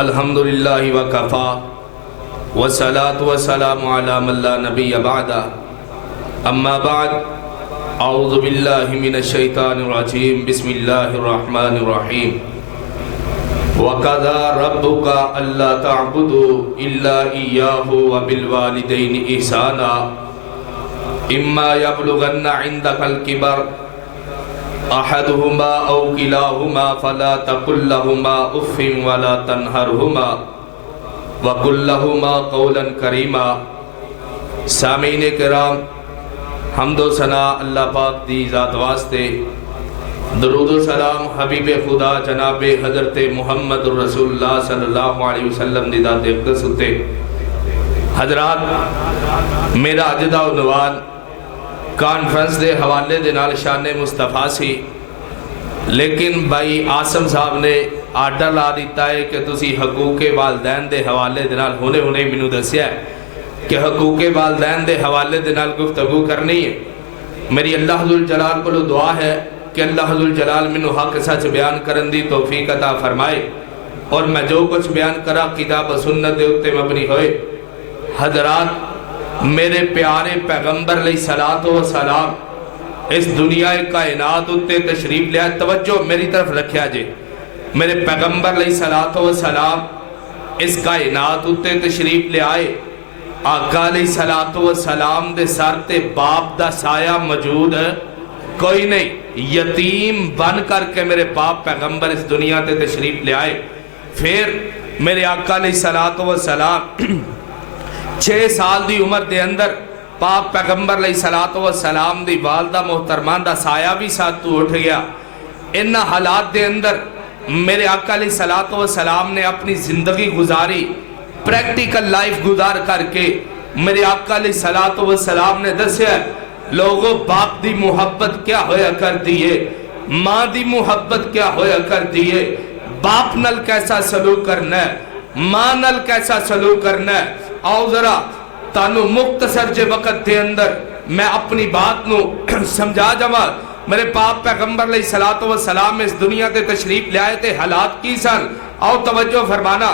الحمدللہ وکفا والصلاة والسلام علی من لا نبی بعد اما بعد اعوذ باللہ من الشیطان الرجیم بسم اللہ الرحمن الرحیم وَقَضَى رَبُّكَ أَلَّا تَعْبُدُوا إِلَّا إِيَّاهُ وَبِالْوَالِدَيْنِ إِحْسَانًا إِمَّا يَبْلُغَنَّ عِندَكَ الْكِبَرَ أَحَدُهُمَا أَوْ كِلَاهُمَا فَلَا تَقُل لَّهُمَا أُفٍّ وَلَا تَنْهَرْهُمَا وَقُل لَّهُمَا قَوْلًا كَرِيمًا۔ سامعین کرام، حمد و ثنا اللہ پاک دی ذات واسطے، درود و سلام حبیب خدا جناب حضرت محمد رسول اللہ صلی اللہ علیہ وسلم دی ذات اقدس ہوتے۔ حضرات، میرا اجدہ عنوان کانفرنس دے حوالے دے نال شان مصطفیٰ سی، لیکن بھائی آسم صاحب نے آرڈر لا دیتا ہے کہ تسی حقوق والدین دے حوالے دے نال ہونے مینوں دسیا ہے کہ حقوق والدین دے حوالے دے نال گفتگو کرنی ہے۔ میری اللہ ذوالجلال کو دعا ہے کہ اللہ ذوالجلال منو حق سچ بیان کرن دی توفیق عطا فرمائے، اور میں جو کچھ بیان کرا کتاب و سنت دے اتے مبنی ہوئے۔ حضرات، میرے پیارے پیغمبر علیہ الصلوۃ والسلام اس دنیا کائنات اتے تشریف لیا، توجہ میری طرف رکھیا جے، میرے پیغمبر علیہ الصلوۃ والسلام اس کائنات اتے تشریف لے آئے۔ آقا علیہ الصلوۃ والسلام دے سر تے باپ دا سایہ موجود ہے کوئی نہیں، یتیم بن کر کے میرے باپ پیغمبر اس دنیا تے تشریف لے آئے۔ پھر میرے آقا علیہ الصلوۃ والسلام 6 سال دی عمر دے اندر پاک پیغمبر علیہ الصلوۃ والسلام دی والدہ محترمہ دا سایہ بھی ساتھ تو اٹھ گیا۔ ان حالات دے اندر میرے آقا علیہ الصلوۃ والسلام نے اپنی زندگی گزاری، پریکٹیکل لائف گزار کر کے میرے آقا علیہ الصلوۃ والسلام نے دسیا لوگوں باپ دی محبت کیا ہویا کر دیئے، ماں دی محبت کیا ہویا کر دیئے، باپ نل کیسا سلوک کرنا ہے، ماں نل کیسا سلوک کرنا ہے۔ آؤ ذرا تانو مختصر جے وقت دے اندر میں اپنی بات نو سمجھا جاواں۔ میرے باپ پیغمبر علیہ الصلوۃ والسلام اس دنیا تے تشریف لے آئے تے حالات کی سن، آؤ توجہ فرمانا۔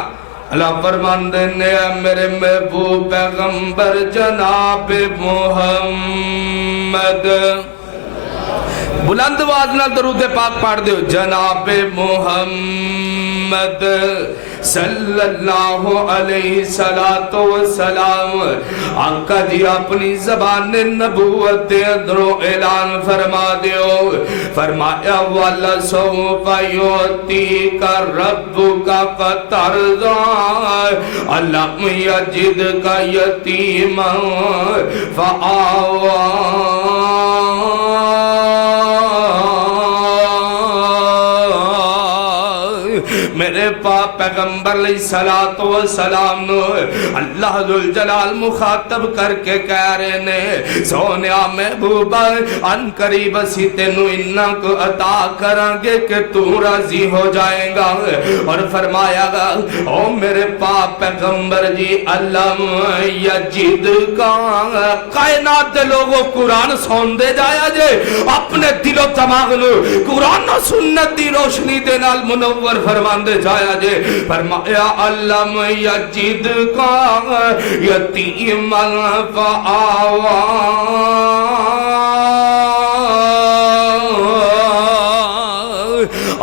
اللہ فرماندے نے میرے محبوب پیغمبر جناب محمد، بلند آواز نال درود پاک پڑھ دیو، جناب محمد صلی اللہ علیہ وسلم۔ آقا جی اپنی زبان نبوت دے اندروں اعلان فرما دیو، فرمایا وَلَسَوْفَ يُعْطِيكَ رَبُّكَ فَتَرْضَىٰ أَلَمْ يَجِدْكَ يَتِيمًا فَآوَىٰ۔ میرے پاک پیغمبر علیہ الصلوۃ والسلام نو اللہ ذوالجلال مخاطب کر کے کہہ رہے نے، سونیا محبوبہ ان قریب اسی تینوں انہاں کو عطا کریں گے کہ تو راضی ہو جائے گا۔ اور فرمایا گا او میرے پاک پیغمبر جی علم یجد کا، کائنات دے لوگوں قرآن سون دے جایا جے، اپنے دل و دماغ نو قرآن و سنت دی روشنی دے نال منور فرمان دے جایا جے۔ فرمایا علم یجد کا یتیما فآویٰ۔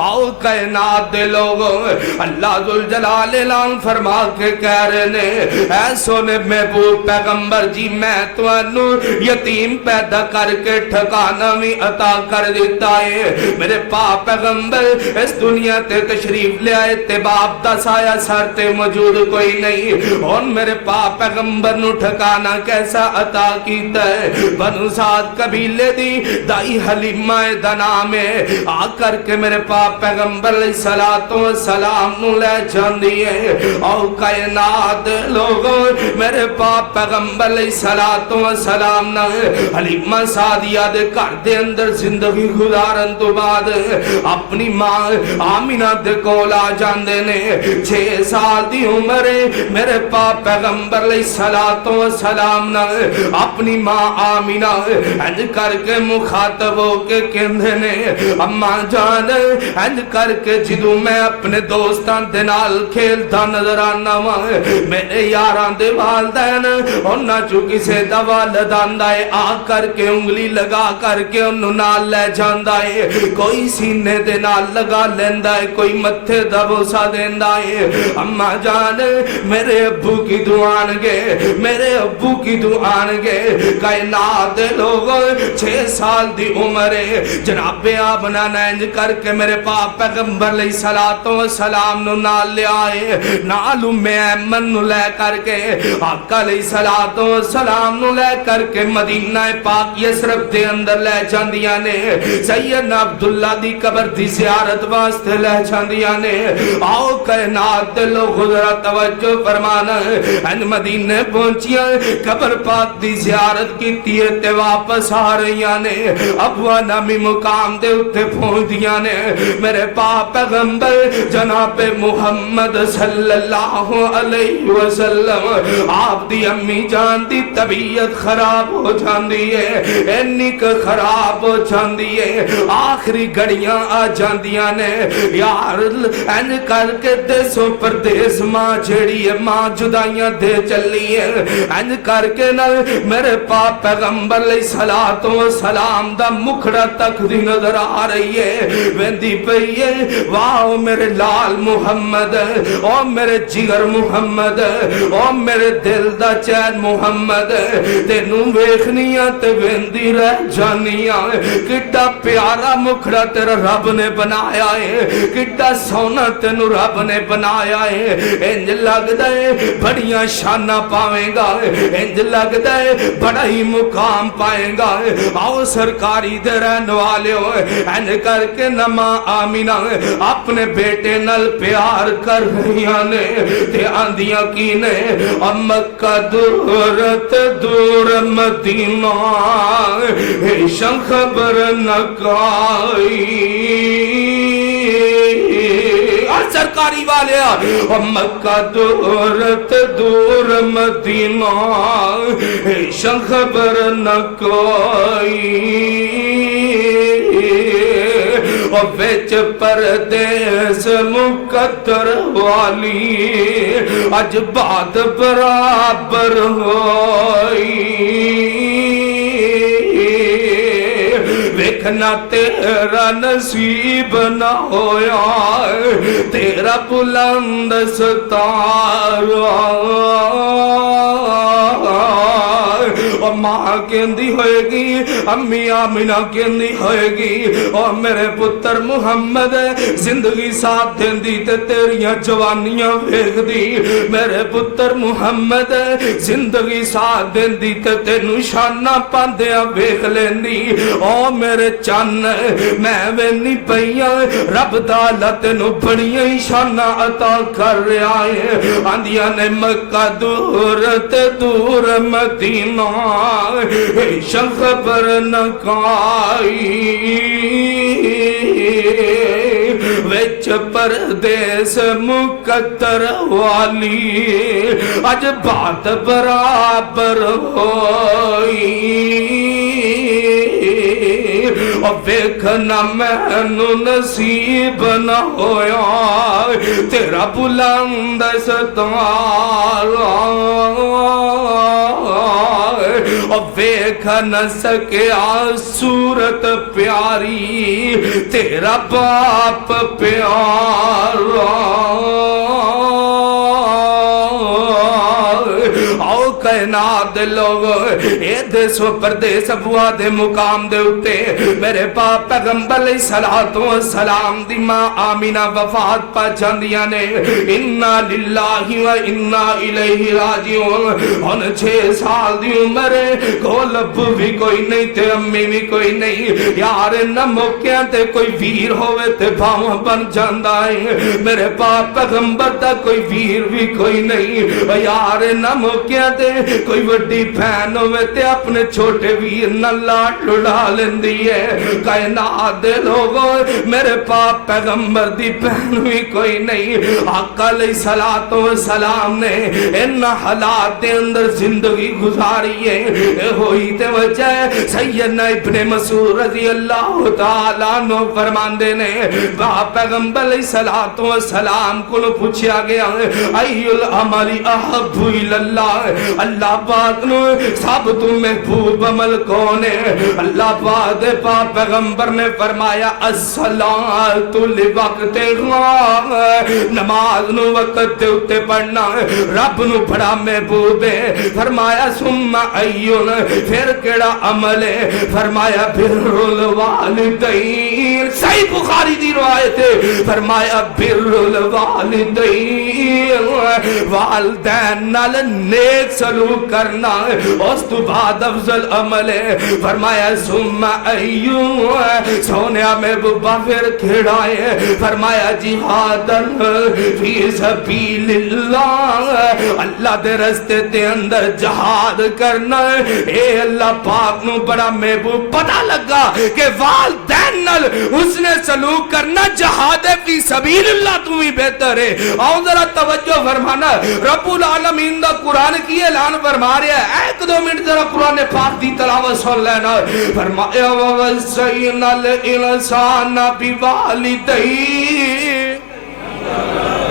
آؤ کائنات دے لوگوں اللہ ذوالجلال اعلان فرما کے کہہ رہے نے، اے سونے محبوب پیغمبر جی میں تانوں یتیم پیدا کر کے ٹھکانہ بھی عطا کر دیتا ہے۔ میرے پاک پیغمبر اس دنیا تے تشریف لے آئے تے باپ دا سایہ سر تے موجود کوئی نہیں، اور میرے پاک پیغمبر نو ٹھکانہ کیسا عطا کیتا ہے؟ بنو سعد قبیلے دی دائی حلیمہ دنا میں آ کر کے میرے پاک پیغمبر علیہ الصلوۃ والسلام نو لے جاندی ہے۔ او کائنات لوگوں میرے پاک پیغمبر علیہ الصلوۃ والسلام نے حلیمہ سعدیہ دے گھر دے اندر زندگی گزارن تو بعد اپنی ماں آمینہ دے کول آ جاندے نے۔ 6 سال دی عمر میرے پاک پیغمبر علیہ الصلوۃ والسلام نے اپنی ماں آمینہ انج کر کے مخاطب ہو کے کہندے نے، اماں جان انج کر کے جدوں میں اپنے دوستاں دے نال کھیلتا نظر آنا وا میرے یاراں دے والدین انہاں چوں کسے دا والد آندا ہے آ کر کے انگلی لگا کر کے انہوں نال لے جاندا ہے کوئی سینے دے نال لگا لیندا ہے کوئی متھے دا بوسا دیندا ہے اماں جان میرے ابو کی دعان گے میرے ابو کی دعان گے کائنات دے لوگ 6 سال دی عمر ہے جناب آمنہ نینج کر کے میرے پاک پیغمبر علیہ الصلوۃ والسلام نو نال لے آئے نال ام ایمن نو لے کر کے آقا علیہ الصلوۃ والسلام نو لے کر کے مدینہ پاک یثرب دے اندر لے جاندیاں نے سیدنا عبداللہ دی قبر دی زیارت واسطے لے جاندیاں نے آؤ کائنات دے لوگ ذرا توجہ فرمانا ان مدینے پہنچیاں قبر پاک دی زیارت کیتی ہے تے واپس آ رہیاں نے ابوا نامی مقام دے اتے پہنچ دیاں نے میرے پاک پیغمبر جناب محمد صلی اللہ علیہ وسلم آپ دی امی جان دی طبیعت خراب ہو جاندی ہے اینی کہ خراب ہو جاندی ہے آخری گھڑیاں آ جاندیاں نے یار این کر کے دیسوں پردیس ماں جیڑی ہے ماں جدائیاں دے چلی ہے این کر کے نہ میرے پاک پیغمبر علیہ الصلوۃ والسلام دا مکھڑا تک دی نظر آ رہی ہے ویندی پئی ہے واہ میرے لال محمد او میرے جگر محمد او میرے دل دا چین محمد تینوں ویکھنیاں تے ویندی رہ جانیاں کڈا پیارا مکھڑا تیرا رب نے بنایا ہے کڈا سونا تینوں رب نے بنایا ہے انج لگدا ہے بڑیاں شاناں پاویں گا انج لگدا ہے بڑا ہی مقام پائیں گا آؤ سرکاری دے رہن والے ہو انج کر کے نما آمینہ اپنے بیٹے نل پیار کر رہیاں نے تے آندیاں کی نے مکہ دورت دور مدینہ ایشن خبر نکائی اور سرکاری والے مکہ دورت دور مدینہ ایشن خبر نکائی اور ویچ پردیس مقدر والی اج بات برابر ہوئی ویکھنا تیرا نصیب نہ ہویا تیرا بلند ستارہ اور ماں کہندی ہوئے گی امی آمینہ کہندی ہوئے گی اور میرے پتر محمد زندگی ساتھ دیندی تے تیریاں جوانیاں ویکھ دی میرے پتر محمد زندگی ساتھ دیندی تے تینوں شاناں پاندیاں ویکھ لیندی او میرے چن میں وینی پئیاں رب تعالی تینوں بڑیاں شاناں عطا کر رہا ہے آندیاں نے مکہ دور تے دور مدینہ ایشن خبر نکائی ویچ پردیس مقدر والی اج بات برابر ہوئی اور ویکھنا مینوں نصیب نہ ہویا تیرا بلند ستارہ اور ویکھ نہ سکیا صورت پیاری تیرا باپ پیارا آؤ کائنات دے لوگ اے دیسو پردیس ابوا دے مقام دے اتے میرے پاک پیغمبر علیہ الصلوۃ والسلام دی ماں آمینہ وفات پا جاندیاں نے انا للہ و انا الیہ راجعون ان 6 سال دی عمر کول ابو بھی کوئی نہیں تے امی بھی کوئی نہیں یار نہ موقعاں تے کوئی ویر ہوئے تے بھاواں بن جاندا ہے میرے پاک پیغمبر دا کوئی ویر بھی کوئی نہیں یار نہ موقعاں تے کوئی وڈی بہن ہوئے تے اپنے چھوٹے ویر نال لاڈ لڑا لیندی ہے. کائنات دے لوگوں میرے پاک پیغمبر دی بہن بھی کوئی نہیں. آقا علیہ الصلوۃ والسلام نے ان حالات دے اندر زندگی گزاری ہے. اے ہوئی تے وجہ سیدنا ابن مسعود رضی اللہ تعالیٰ عنہ فرماندے نے پاک پیغمبر علیہ الصلوۃ والسلام کو پوچھا گیا ای العمل احب الی اللہ, اللہ پاک نو سب تو محبوب عمل کون ہے؟ اللہ پاک دے پاک پیغمبر نے فرمایا الصلاۃ لوقتہا, نماز نو وقت دے اتے پڑھنا رب نو بڑا محبوب ہے. فرمایا ثم ایون, پھر کیڑا عمل ہے؟ فرمایا بر الوالدین, صحیح بخاری دی روایت ہے. فرمایا بر الوالدین, والدین نال نیک سلوک کرنا اس تو بعد افضل عمل ہے. فرمایا ثم ایون, سونیا محبوبہ پھر کیڑا ہے؟ فرمایا جہاد فی سبیل اللہ, اللہ دے رستے تے اندر جہاد کرنا. اے اللہ پاک نو بڑا محبوب پتہ لگا کہ والدین نال حسن سلوک کرنا جہاد فی سبیل اللہ تو بھی بہتر ہے. آؤ ذرا توجہ فرمانا, رب العالمین دا قرآن کی اعلان فرما رہا ہے. ایک دو منٹ ذرا قرآن پاک دی تلاوت سن لینا. فرمایا وَوَصَّيْنَا الْإِنسَانَ بِوَالِدَيْهِ,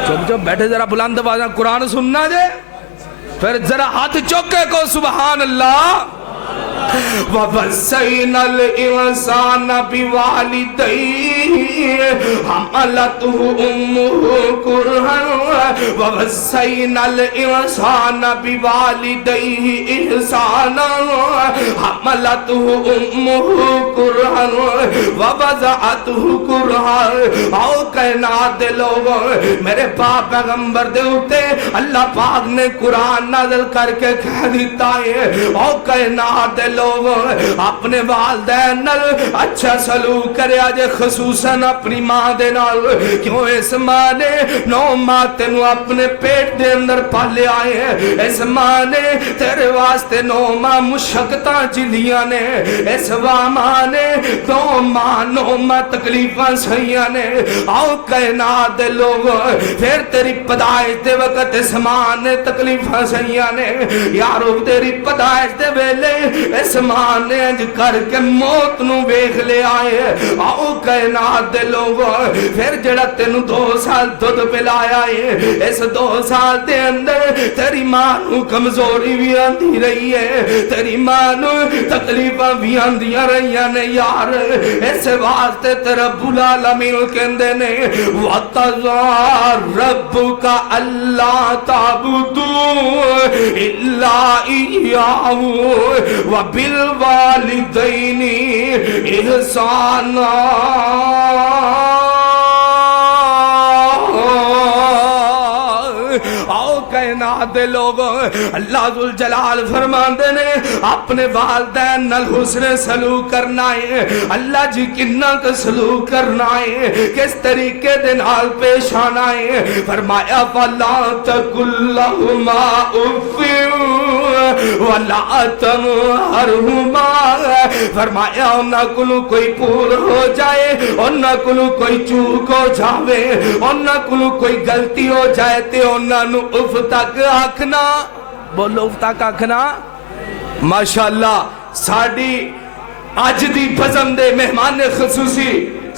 چپ چپ بیٹھے ذرا بلند آواز قرآن سننا جے, پھر ذرا ہاتھ چوکے کو سبحان اللہ. وَوَصَّيْنَا الْإِنسَانَ بِوَالِدَيْهِ حَمَلَتْهُ أُمُّهُ كُرْهًا وَوَصَّيْنَا الْإِنسَانَ بِوَالِدَيْهِ إِحْسَانًا حَمَلَتْهُ أُمُّهُ كُرْهًا وَوَضَعَتْهُ كُرْهًا. آؤ کائنات دے لوگوں میرے پاک پیغمبر دے ہوتے اللہ پاک نے قرآن نازل کر کے کہہ دیتا ہے. آؤ کائنات دے لوگ اپنے والدین نال اچھا سلوک کرے آجے, خصوصاً اپنی ماں دے نال. کیوں اس ماں نے 9 ماہ تینوں اپنے پیٹ دے اندر پالے آئے ہیں. اس ماں نے تیرے واسطے 9 ماہ مشقتاں جھیلیاں نے. اس ماں نے 9 ماہ تکلیفاں سہیاں نے. آؤ کائنات دے لوگ پھر تیری پیدائش دے وقت اس ماں نے تکلیفاں سہیاں نے. یارو تیری پیدائش دے ویلے اس ماں نے انج کر کے موت نو ویکھ لے آئے. آؤ کائنات دے لوگوں پھر جڑا تینوں 2 سال دودھ پلایا ہے, اس 2 سال دے اندر تیری ماں نو کمزوری بھی آندی رہی ہے, تیری ماں نو تکلیفاں بھی آندیاں رہیاں نے. یار اس واسطے تے رب العالمین کہندے نے وَقَضَىٰ رَبُّكَ أَلَّا تَعْبُدُوا إِلَّا إِيَّاهُ وَبِالْوَالِدَيْنِ إِحْسَانًا. آؤ کائنات دے لوگوں اللہ ذوالجلال فرماندے نے اپنے والدین نال حسن سلوک کرنا ہے. اللہ جی کنا کا سلوک کرنا ہے, کس طریقے دے نال پیش آنا ہے. فرمایا فَلَا تَقُل لَّهُمَا أُفٍّ وَلَا تَنْهَرْهُمَا. فرمایا انہاں کولوں کوئی پور ہو جائے, انہاں کولوں کوئی چوک ہو جاوے, انہاں کولوں کوئی غلطی ہو جائے تے انہاں نو اف تک آکھنا. بولو اف تک آکھنا. ماشاءاللہ ساڑی آج دی بزم دے مہمان خصوصی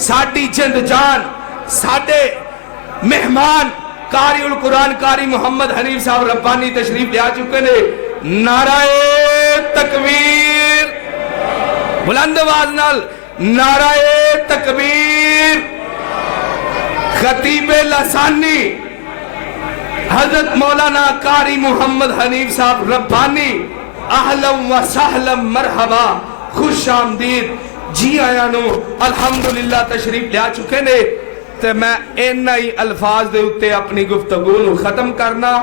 ساڑی جند جان ساڑے مہمان قاری القرآن قاری محمد حنیف صاحب ربانی تشریف لے آ چکے نے. نعرہ تکبیر, بلند آواز نال نعرہ تکبیر. خطیب لسانی حضرت مولانا قاری محمد حنیف صاحب ربانی, اہلا و سہلا مرحبا, خوش آمدید, جی آیا نو الحمدللہ تشریف لے آ چکے نے. تے میں اینا ہی الفاظ دے اتے اپنی گفتگو نو ختم کرنا,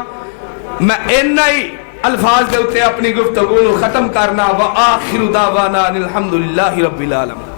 میں اینا ہی الفاظ دے اتے اپنی گفتگو نو ختم کرنا. وآخر دعوانا الحمدللہ رب العالمین.